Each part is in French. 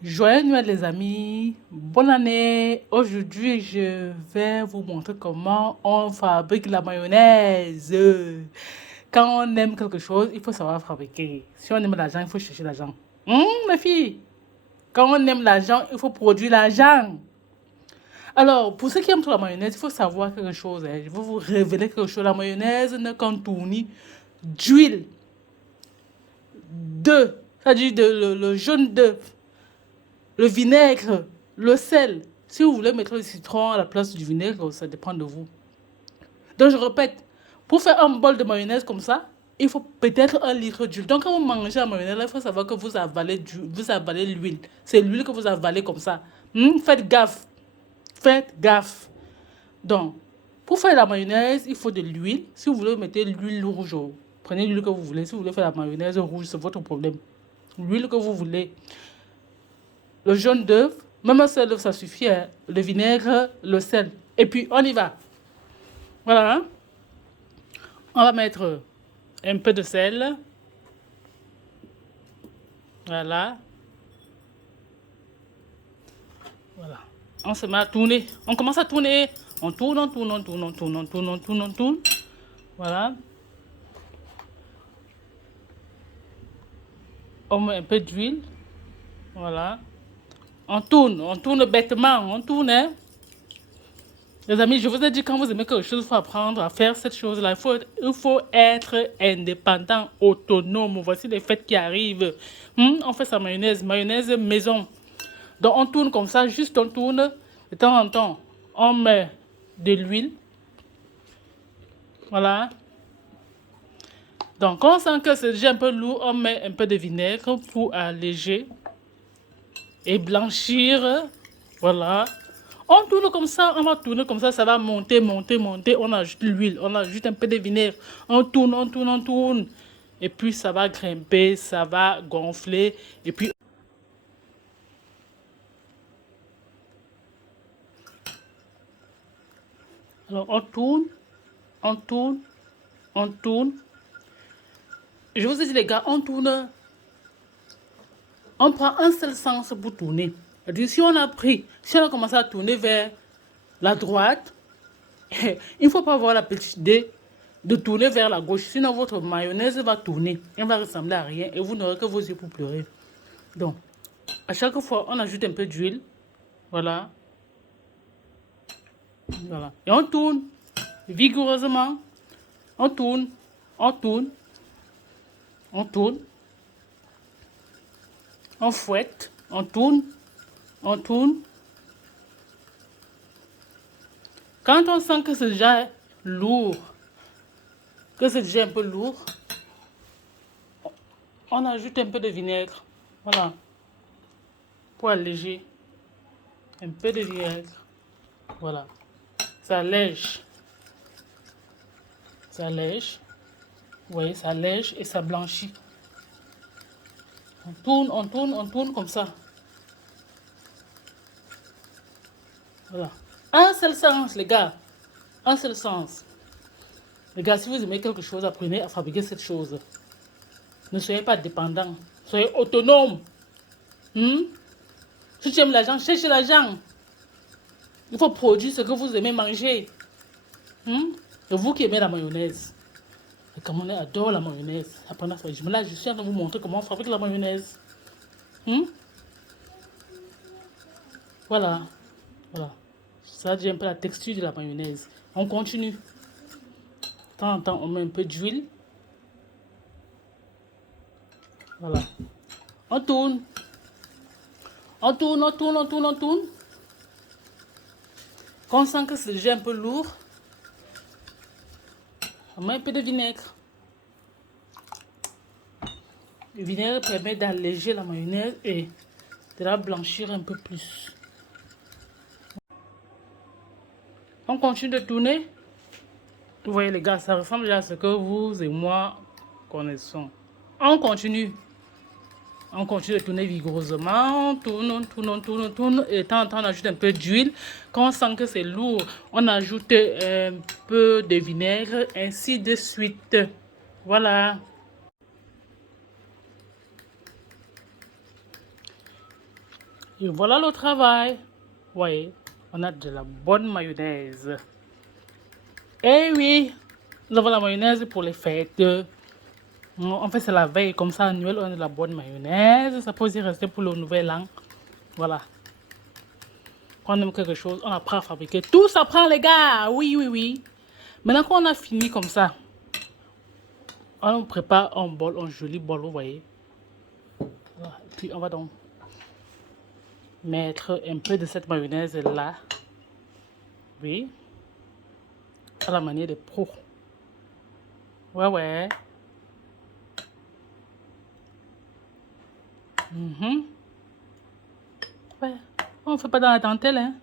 Joyeux Noël les amis, bonne année. Aujourd'hui, je vais vous montrer comment on fabrique la mayonnaise. Quand on aime quelque chose, il faut savoir fabriquer. Si on aime l'argent, il faut chercher l'argent. Les filles, quand on aime l'argent, il faut produire l'argent. Alors, pour ceux qui aiment trop la mayonnaise, il faut savoir quelque chose. Je vais vous révéler quelque chose. La mayonnaise ne contourne d'huile, d'œuf, c'est-à-dire le jaune d'œuf, le vinaigre, le sel. Si vous voulez mettre le citron à la place du vinaigre, ça dépend de vous. Donc, je répète, pour faire un bol de mayonnaise comme ça, il faut peut-être 1 litre d'huile. Donc, quand vous mangez la mayonnaise, il faut savoir que vous avalez l'huile. C'est l'huile que vous avalez comme ça. Faites gaffe. Faites gaffe. Donc, pour faire la mayonnaise, il faut de l'huile. Si vous voulez, mettez l'huile rouge. Prenez l'huile que vous voulez. Si vous voulez faire la mayonnaise rouge, c'est votre problème. L'huile que vous voulez. Le jaune d'œuf, même un seul œuf, ça suffit. Le vinaigre, le sel. Et puis, on y va. Voilà. Hein. On va mettre un peu de sel. Voilà. Voilà. On se met à tourner. On commence à tourner. On tourne, on tourne, on tourne, on tourne, on tourne, on tourne, on tourne. Voilà. On met un peu d'huile. Voilà. On tourne bêtement, on tourne. Hein. Les amis, je vous ai dit, quand vous aimez quelque chose, il faut apprendre à faire cette chose-là. Il faut être indépendant, autonome. Voici les fêtes qui arrivent. On fait sa mayonnaise maison. Donc, on tourne comme ça, juste on tourne. De temps en temps, on met de l'huile. Voilà. Donc, quand on sent que c'est déjà un peu lourd, on met un peu de vinaigre pour alléger et blanchir. Voilà. On tourne comme ça, on va tourner comme ça va monter, monter, monter. On ajoute l'huile, on ajoute un peu de vinaigre. On tourne, on tourne, on tourne. Et puis ça va grimper, ça va gonfler. Et puis... Alors on tourne, on tourne, on tourne. Je vous ai dit les gars, on tourne. On prend un seul sens pour tourner. C'est-à-dire si on a commencé à tourner vers la droite, il ne faut pas avoir la petite idée de tourner vers la gauche. Sinon, votre mayonnaise va tourner. Elle va ressembler à rien et vous n'aurez que vos yeux pour pleurer. Donc, à chaque fois, on ajoute un peu d'huile. Voilà. Voilà. Et on tourne vigoureusement. On tourne. On tourne. On tourne. On fouette. On tourne. On tourne. Quand on sent que c'est déjà lourd, que c'est déjà un peu lourd, on ajoute un peu de vinaigre. Voilà. Pour alléger. Un peu de vinaigre. Voilà. Ça allège. Ça allège. Vous voyez, ça allège et ça blanchit. On tourne, on tourne, on tourne comme ça. Voilà. Un seul sens, les gars. Un seul sens. Les gars, si vous aimez quelque chose, apprenez à fabriquer cette chose. Ne soyez pas dépendants. Soyez autonomes. Si tu aimes l'argent, cherche l'argent. Il faut produire ce que vous aimez manger. Et vous qui aimez la mayonnaise. Les Camerounais adorent la mayonnaise. Apprenez à fabriquer. Là, je suis en train de vous montrer comment on fabrique la mayonnaise. Voilà. Voilà. Ça dit un peu la texture de la mayonnaise. On continue. De temps en temps, on met un peu d'huile. Voilà. On tourne. On tourne, on tourne, on tourne, on tourne. Quand on sent que c'est déjà un peu lourd, on met un peu de vinaigre. Le vinaigre permet d'alléger la mayonnaise et de la blanchir un peu plus. On continue de tourner. Vous voyez les gars, ça ressemble déjà à ce que vous et moi connaissons. On continue. On continue de tourner vigoureusement. On tourne, on tourne, on tourne, on tourne. Et de temps en temps, on ajoute un peu d'huile. Quand on sent que c'est lourd, on ajoute un peu de vinaigre, ainsi de suite. Voilà. Et voilà le travail. Vous voyez, on a de la bonne mayonnaise. Eh oui, nous avons la mayonnaise pour les fêtes. En fait, c'est la veille, comme ça, à Noël, on a de la bonne mayonnaise. Ça peut aussi rester pour le nouvel an. Voilà. Quand on aime quelque chose, on apprend à fabriquer. Tout s'apprend, les gars. Oui, oui, oui. Maintenant qu'on a fini comme ça, on prépare un bol, un joli bol, vous voyez. Voilà. Puis on va donc mettre un peu de cette mayonnaise là. Oui. À la manière des pros. Ouais, ouais. Ouais. On ne fait pas dans la dentelle, hein.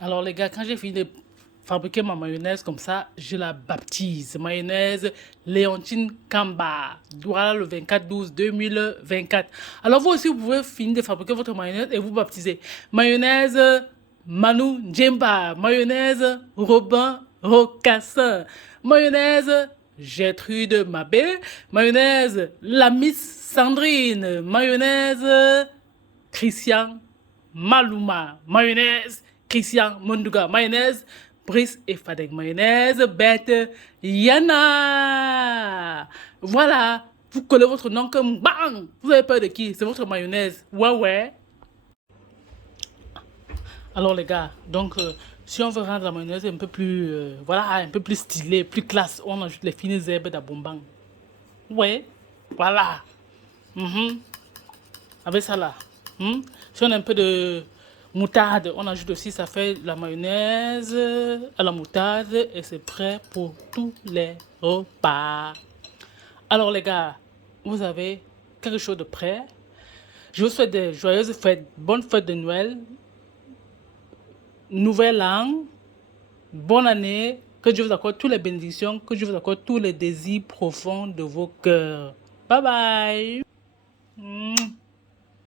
Alors les gars, quand j'ai fini de fabriquer ma mayonnaise comme ça, je la baptise. Mayonnaise Léontine Kamba. Voilà le 24/12/2024. Alors vous aussi, vous pouvez finir de fabriquer votre mayonnaise et vous baptiser. Mayonnaise Manu Djemba. Mayonnaise Robin Rocassin. Mayonnaise Gertrude Mabé. Mayonnaise La Miss Sandrine. Mayonnaise Christian Maluma. Mayonnaise Christian Monduga. Mayonnaise Brice et Fadek. Mayonnaise Bête Yana. Voilà. Vous collez votre nom comme bang. Vous avez peur de qui? C'est votre mayonnaise. Ouais, ouais. Alors les gars, donc si on veut rendre la mayonnaise un peu plus, voilà, un peu plus stylée, plus classe, on ajoute les fines herbes d'abombang. Ouais, voilà. Mhm. Avec ça là. Si on a un peu de moutarde, on ajoute aussi, ça fait la mayonnaise à la moutarde et c'est prêt pour tous les repas. Alors les gars, vous avez quelque chose de prêt. Je vous souhaite des joyeuses fêtes, bonnes fêtes de Noël, nouvel an, bonne année. Que Dieu vous accorde toutes les bénédictions, que Dieu vous accorde tous les désirs profonds de vos cœurs. Bye bye.